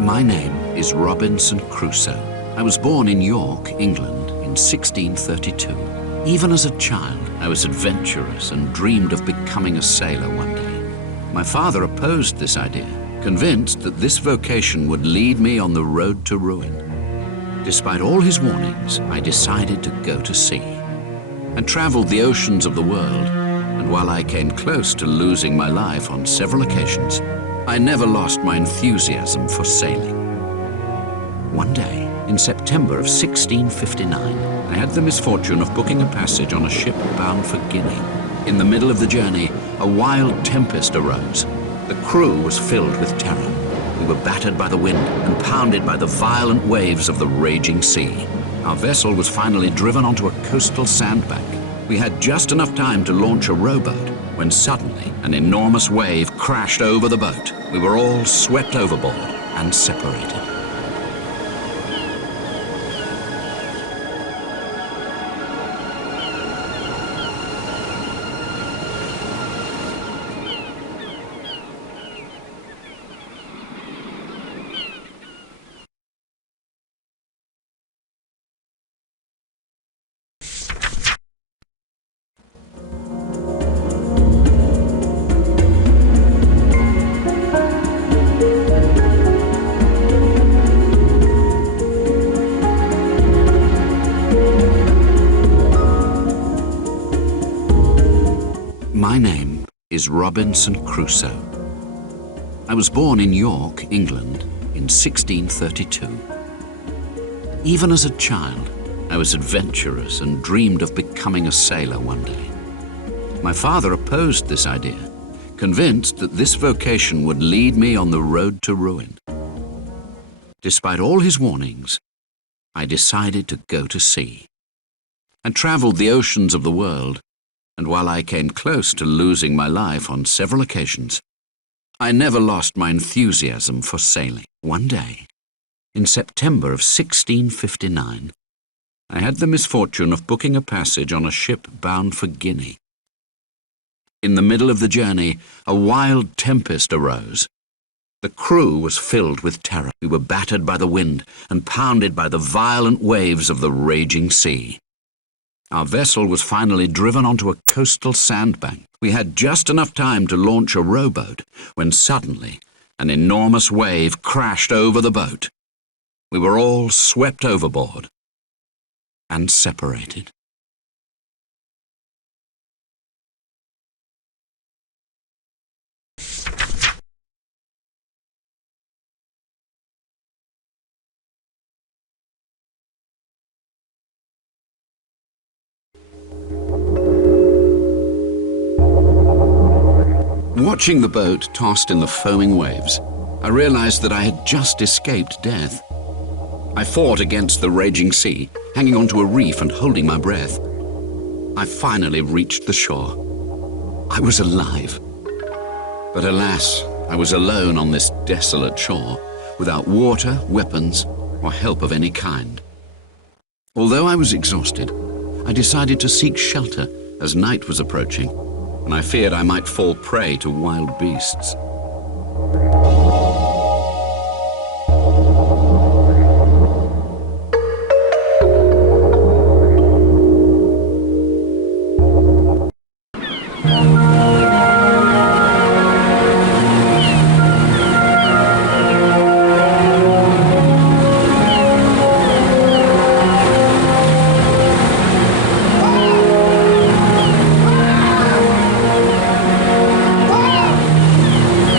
My name is Robinson Crusoe. I was born in York, England in 1632. Even as a child, I was adventurous and dreamed of becoming a sailor one day. My father opposed this idea, convinced that this vocation would lead me on the road to ruin. Despite all his warnings, I decided to go to sea and traveled the oceans of the world. And while I came close to losing my life on several occasions, I never lost my enthusiasm for sailing. One day, in September of 1659, I had the misfortune of booking a passage on a ship bound for Guinea. In the middle of the journey, a wild tempest arose. The crew was filled with terror. We were battered by the wind and pounded by the violent waves of the raging sea. Our vessel was finally driven onto a coastal sandbank. We had just enough time to launch a rowboat when suddenly an enormous wave crashed over the boat. We were all swept overboard and separated. My name is Robinson Crusoe. I was born in York, England in 1632. Even as a child, I was adventurous and dreamed of becoming a sailor one day. My father opposed this idea, convinced that this vocation would lead me on the road to ruin. Despite all his warnings, I decided to go to sea and traveled the oceans of the world. And while I came close to losing my life on several occasions, I never lost my enthusiasm for sailing. One day, in September of 1659, I had the misfortune of booking a passage on a ship bound for Guinea. In the middle of the journey, a wild tempest arose. The crew was filled with terror. We were battered by the wind and pounded by the violent waves of the raging sea. Our vessel was finally driven onto a coastal sandbank. We had just enough time to launch a rowboat when suddenly an enormous wave crashed over the boat. We were all swept overboard and separated. Watching the boat tossed in the foaming waves, I realized that I had just escaped death. I fought against the raging sea, hanging onto a reef and holding my breath. I finally reached the shore. I was alive. But alas, I was alone on this desolate shore, without water, weapons, or help of any kind. Although I was exhausted, I decided to seek shelter as night was approaching, and I feared I might fall prey to wild beasts.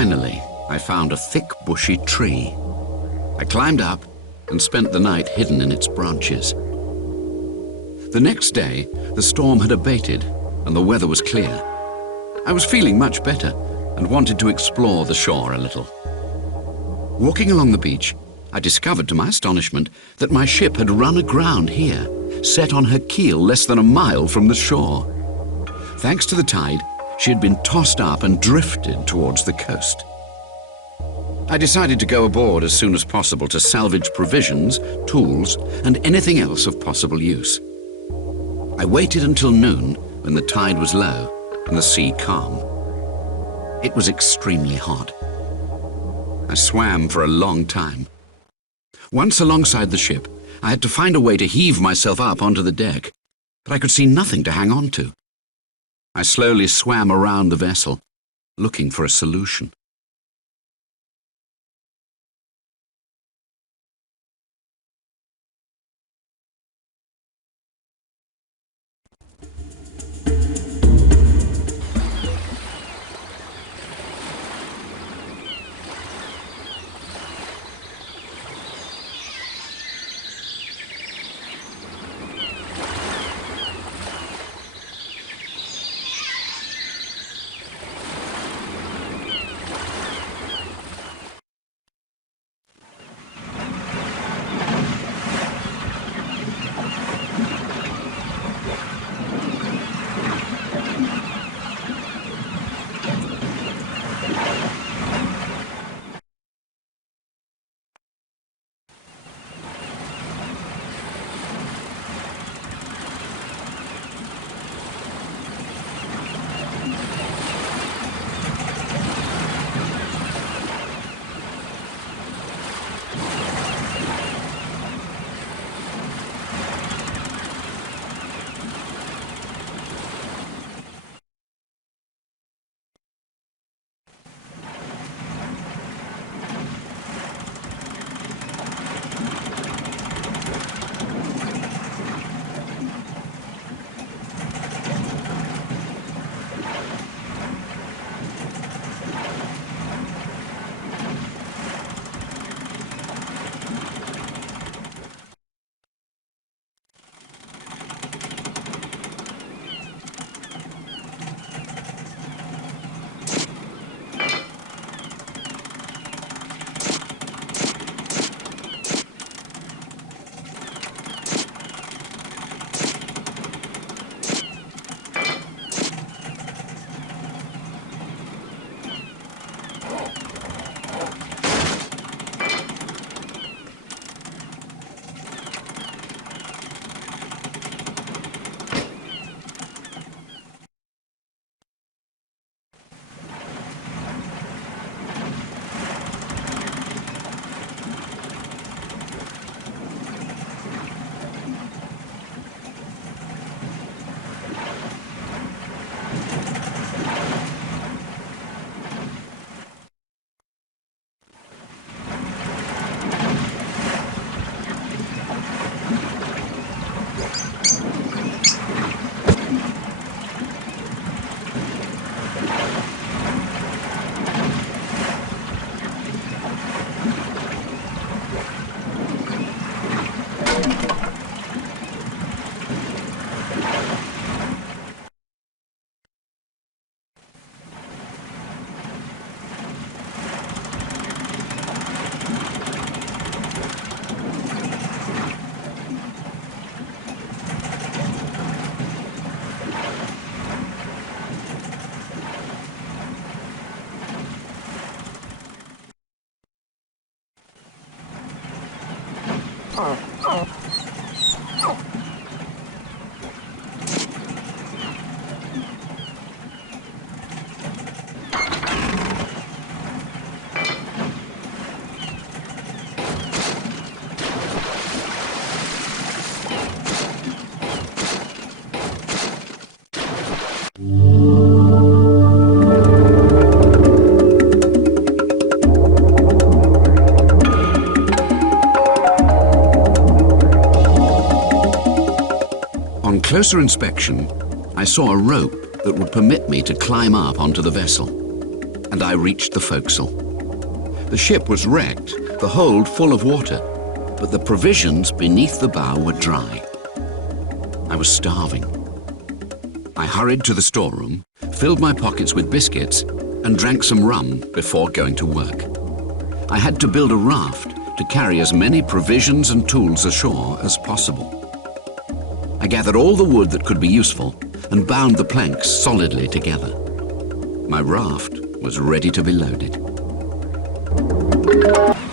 Finally, I found a thick, bushy tree. I climbed up and spent the night hidden in its branches. The next day, the storm had abated and the weather was clear. I was feeling much better and wanted to explore the shore a little. Walking along the beach, I discovered to my astonishment that my ship had run aground here, set on her keel less than a mile from the shore. Thanks to the tide, she had been tossed up and drifted towards the coast. I decided to go aboard as soon as possible to salvage provisions, tools, and anything else of possible use. I waited until noon when the tide was low and the sea calm. It was extremely hot. I swam for a long time. Once alongside the ship, I had to find a way to heave myself up onto the deck, but I could see nothing to hang on to. I slowly swam around the vessel, looking for a solution. On closer inspection, I saw a rope that would permit me to climb up onto the vessel. and I reached the forecastle. The ship was wrecked, the hold full of water, but the provisions beneath the bow were dry. I was starving. I hurried to the storeroom, filled my pockets with biscuits, and drank some rum before going to work. I had to build a raft to carry as many provisions and tools ashore as possible. I gathered all the wood that could be useful and bound the planks solidly together. My raft was ready to be loaded.